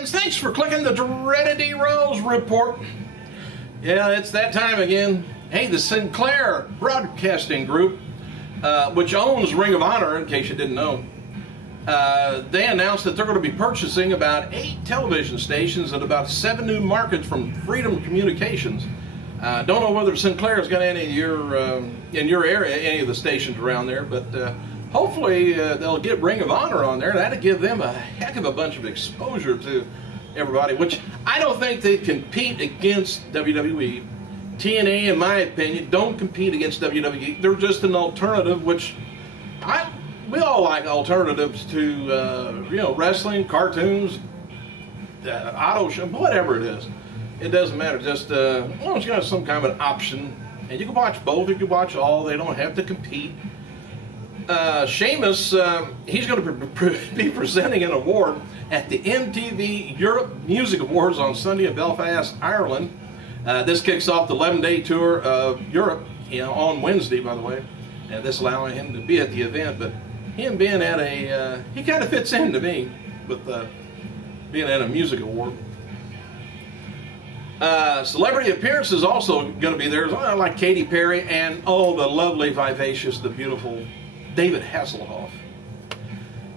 friends, thanks for clicking the Dreaded D Rose Report. Yeah, it's that time again. Hey, the Sinclair Broadcasting Group, which owns Ring of Honor, in case you didn't know, they announced that they're going to be purchasing about 8 television stations and about 7 new markets from Freedom Communications. Don't know whether Sinclair's got any in your area, any of the stations around there, but hopefully they'll get Ring of Honor on there. That'll give them a heck of a bunch of exposure to everybody, which I don't think they compete against WWE. TNA, in my opinion, don't compete against WWE. They're just an alternative, which we all like alternatives to wrestling, cartoons, auto show, whatever it is. It doesn't matter. Just as long as you got some kind of an option, and you can watch both, you can watch all. They don't have to compete. Sheamus, he's going to be presenting an award at the MTV Europe Music Awards on Sunday in Belfast, Ireland. This kicks off the 11-day tour of Europe, on Wednesday, by the way. And this allowing him to be at the event, but him being at a, he kind of fits in to me with being at a music award. Celebrity appearances also going to be there, like Katy Perry and, oh, the lovely, vivacious, the beautiful David Hasselhoff.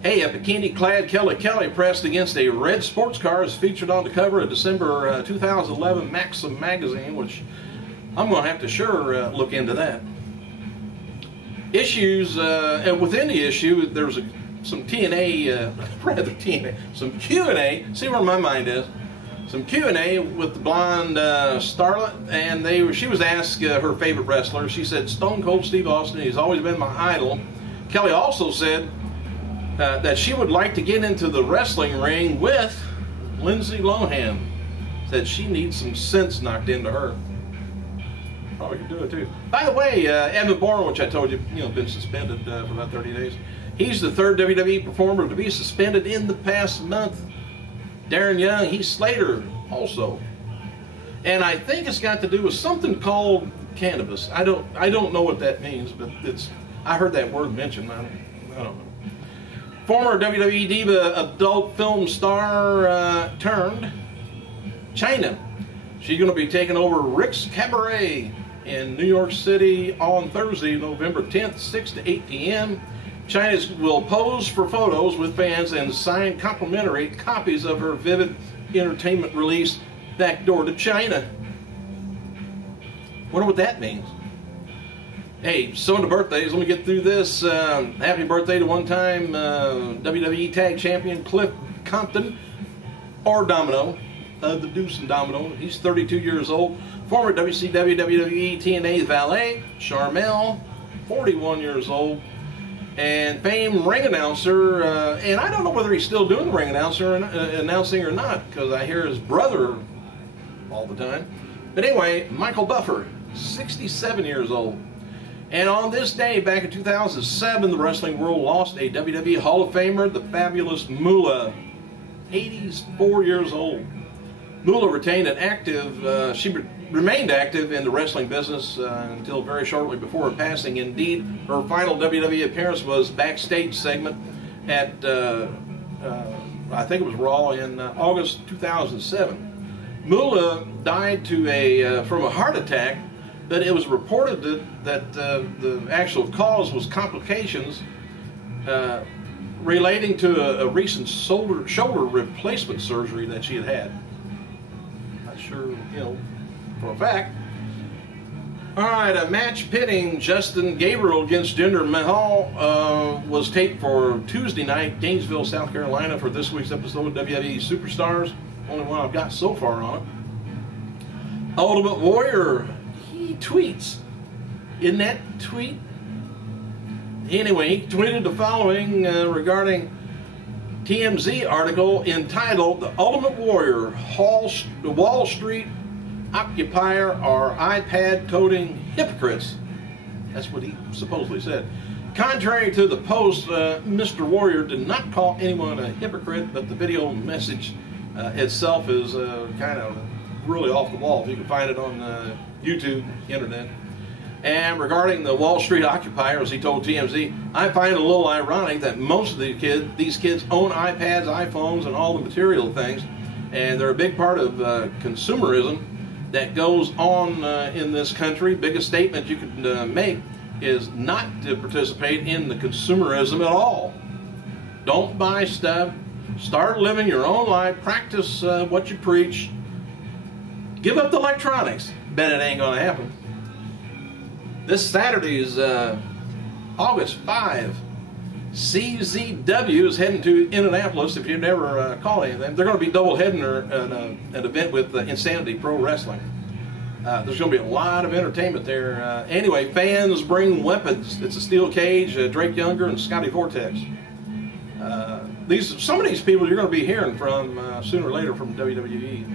Hey, a bikini-clad Kelly pressed against a red sports car is featured on the cover of December 2011 Maxim magazine, which I'm going to have to sure look into that. Issues, and within the issue, there's some some Q&A, see where my mind is, some Q&A with the blonde starlet, and she was asked her favorite wrestler. She said, Stone Cold Steve Austin, he's always been my idol. Kelly also said that she would like to get into the wrestling ring with Lindsay Lohan. Said she needs some sense knocked into her. Probably could do it too. By the way, Evan Bourne, which I told you, been suspended for about 30 days. He's the 3rd WWE performer to be suspended in the past month. Darren Young, Heath Slater also. And I think it's got to do with something called cannabis. I don't know what that means, but I heard that word mentioned. I don't know. Former WWE diva, adult film star turned chyna. She's going to be taking over Rick's Cabaret in New York City on Thursday, November 10th, 6 to 8 p.m. chyna will pose for photos with fans and sign complimentary copies of her Vivid Entertainment release, Backdoor to Chyna. Wonder what that means. Hey, so the birthdays, let me get through this. Happy birthday to one-time WWE Tag Champion Cliff Compton, or Domino, the Deuce and Domino. He's 32 years old. Former WCW, WWE, TNA valet, Charmel, 41 years old. And famed ring announcer, and I don't know whether he's still doing the ring announcing or not, because I hear his brother all the time. But anyway, Michael Buffer, 67 years old. And on this day, back in 2007, the wrestling world lost a WWE Hall of Famer, the fabulous Moolah, 84 years old. Moolah retained an active, she remained active in the wrestling business until very shortly before her passing. Indeed, her final WWE appearance was backstage segment at, I think it was Raw in August 2007. Moolah died from a heart attack, but it was reported that the actual cause was complications relating to a recent shoulder replacement surgery that she had had. Not sure, for a fact. All right, a match pitting Justin Gabriel against Jinder Mahal was taped for Tuesday night, Gainesville, South Carolina, for this week's episode of WWE Superstars. Only one I've got so far on it. Ultimate Warrior, he tweets. In that tweet, anyway, he tweeted the following regarding TMZ article entitled "The Ultimate Warrior, Wall Street Occupier are iPad-coding hypocrites." That's what he supposedly said. Contrary to the post, Mr. Warrior did not call anyone a hypocrite, but the video message itself is kind of really off the wall. You can find it on YouTube, internet. And regarding the Wall Street occupiers, he told TMZ, "I find it a little ironic that most of these kids own iPads, iPhones, and all the material things. and they're a big part of consumerism that goes on in this country. Biggest statement you can make is not to participate in the consumerism at all. Don't buy stuff. Start living your own life. Practice what you preach. Give up the electronics. Bet it ain't gonna happen. This Saturday is August 5. CZW is heading to Indianapolis. If you've never called anything, they're going to be double heading an event with Insanity Pro Wrestling. There's going to be a lot of entertainment there. Anyway, fans bring weapons. It's a steel cage, Drake Younger and Scotty Vortex. Some of these people you're going to be hearing from sooner or later from WWE.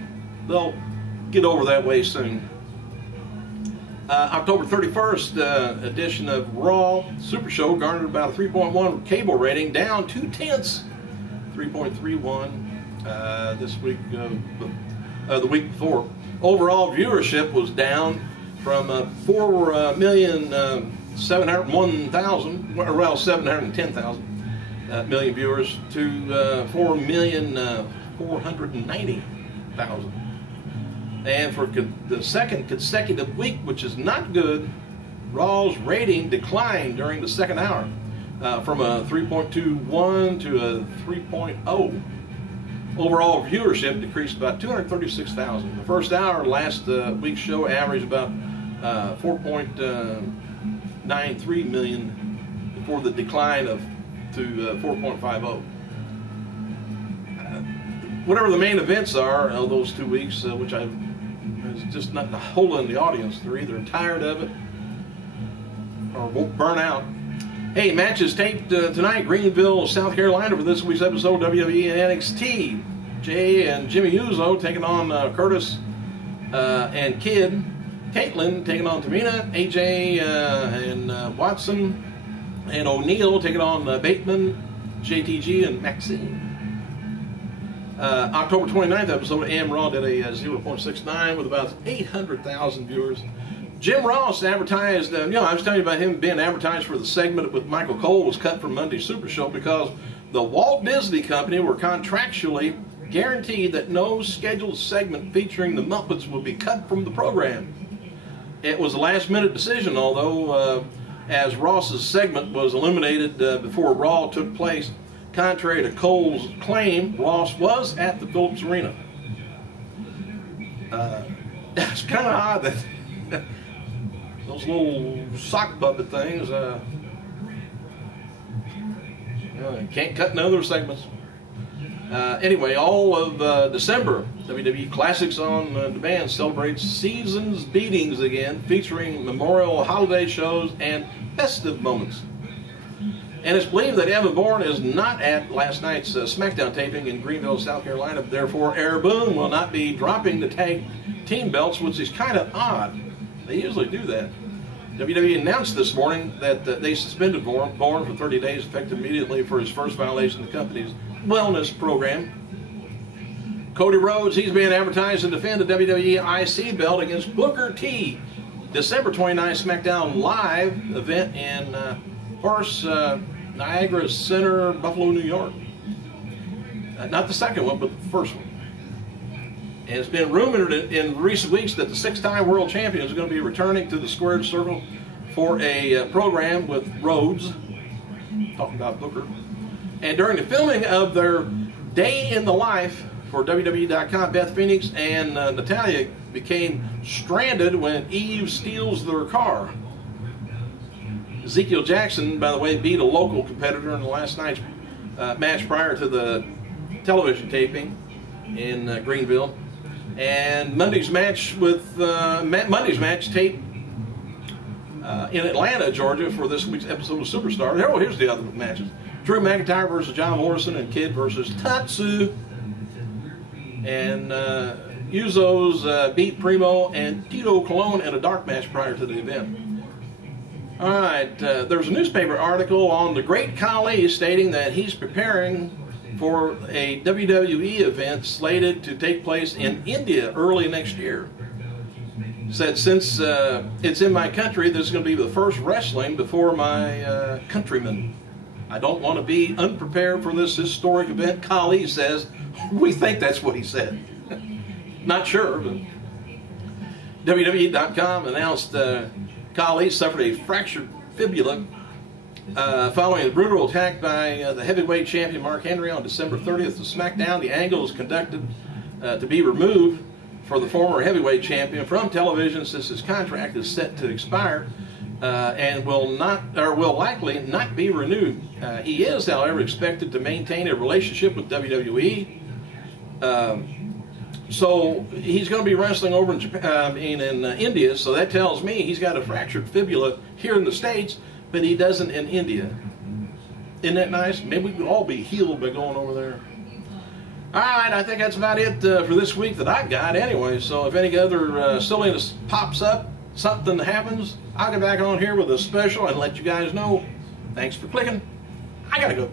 They'll get over that way soon. October 31st edition of Raw Super Show garnered about a 3.1 cable rating, down 2/10, 3.31 this week, the week before. Overall viewership was down from 710,000 million viewers to 4,490,000. And for the second consecutive week, which is not good, Raw's rating declined during the second hour from a 3.21 to a 3.0. Overall viewership decreased about 236,000. The first hour last week's show averaged about 4.93 million before the decline to 4.50. Whatever the main events are of those 2 weeks, which is just not a hole in the audience. They're either tired of it or won't burn out. Hey, matches taped tonight, Greenville, South Carolina, for this week's episode of WWE and NXT. Jay and Jimmy Uso taking on Curtis and Kidd. Caitlin taking on Tamina. AJ and Watson and O'Neal taking on Bateman, JTG, and Maxine. October 29th episode of AM Raw did a 0.69 with about 800,000 viewers. Jim Ross advertised, I was telling you about him being advertised for the segment with Michael Cole was cut from Monday's Super Show because the Walt Disney Company were contractually guaranteed that no scheduled segment featuring the Muppets would be cut from the program. It was a last-minute decision, although as Ross's segment was eliminated before Raw took place. Contrary to Cole's claim, Ross was at the Phillips Arena. It's kind of odd that those little sock puppet things can't cut in other segments. Anyway, all of December, WWE Classics on Demand celebrates Seasons Beatings again, featuring memorial holiday shows and festive moments. And it's believed that Evan Bourne is not at last night's SmackDown taping in Greenville, South Carolina. Therefore, Air Boone will not be dropping the tag team belts, which is kind of odd. They usually do that. WWE announced this morning that they suspended Bourne for 30 days, effective immediately for his first violation of the company's wellness program. Cody Rhodes, he's being advertised to defend the WWE IC belt against Booker T. December 29th SmackDown Live event in Niagara Center, Buffalo, New York. Not the second one, but the first one. And it's been rumored in recent weeks that the six-time world champion is going to be returning to the Squared Circle for a program with Rhodes, talking about Booker. And during the filming of their Day in the Life for WWE.com, Beth Phoenix and Natalya became stranded when Eve steals their car. Ezekiel Jackson, by the way, beat a local competitor in the last night's match prior to the television taping in Greenville. And Monday's match taped in Atlanta, Georgia, for this week's episode of Superstar. Here's the other matches: Drew McIntyre versus John Morrison, and Kidd versus Tatsu. And Usos beat Primo and Tito Colon in a dark match prior to the event. All right, there's a newspaper article on the Great Khali stating that he's preparing for a WWE event slated to take place in India early next year. Said, since it's in my country, this is going to be the first wrestling before my countrymen. I don't want to be unprepared for this historic event, Khali says. We think that's what he said. Not sure, but WWE.com announced Khali suffered a fractured fibula following a brutal attack by the heavyweight champion Mark Henry on December 30th to SmackDown. The angle is conducted to be removed for the former heavyweight champion from television since his contract is set to expire and will likely not be renewed. He is, however, expected to maintain a relationship with WWE. So he's going to be wrestling over in Japan, in India. So that tells me he's got a fractured fibula here in the States, but he doesn't in India. Isn't that nice? Maybe we could all be healed by going over there. All right, I think that's about it for this week that I've got anyway. So if any other silliness pops up, something happens, I'll get back on here with a special and let you guys know. Thanks for clicking. I gotta go.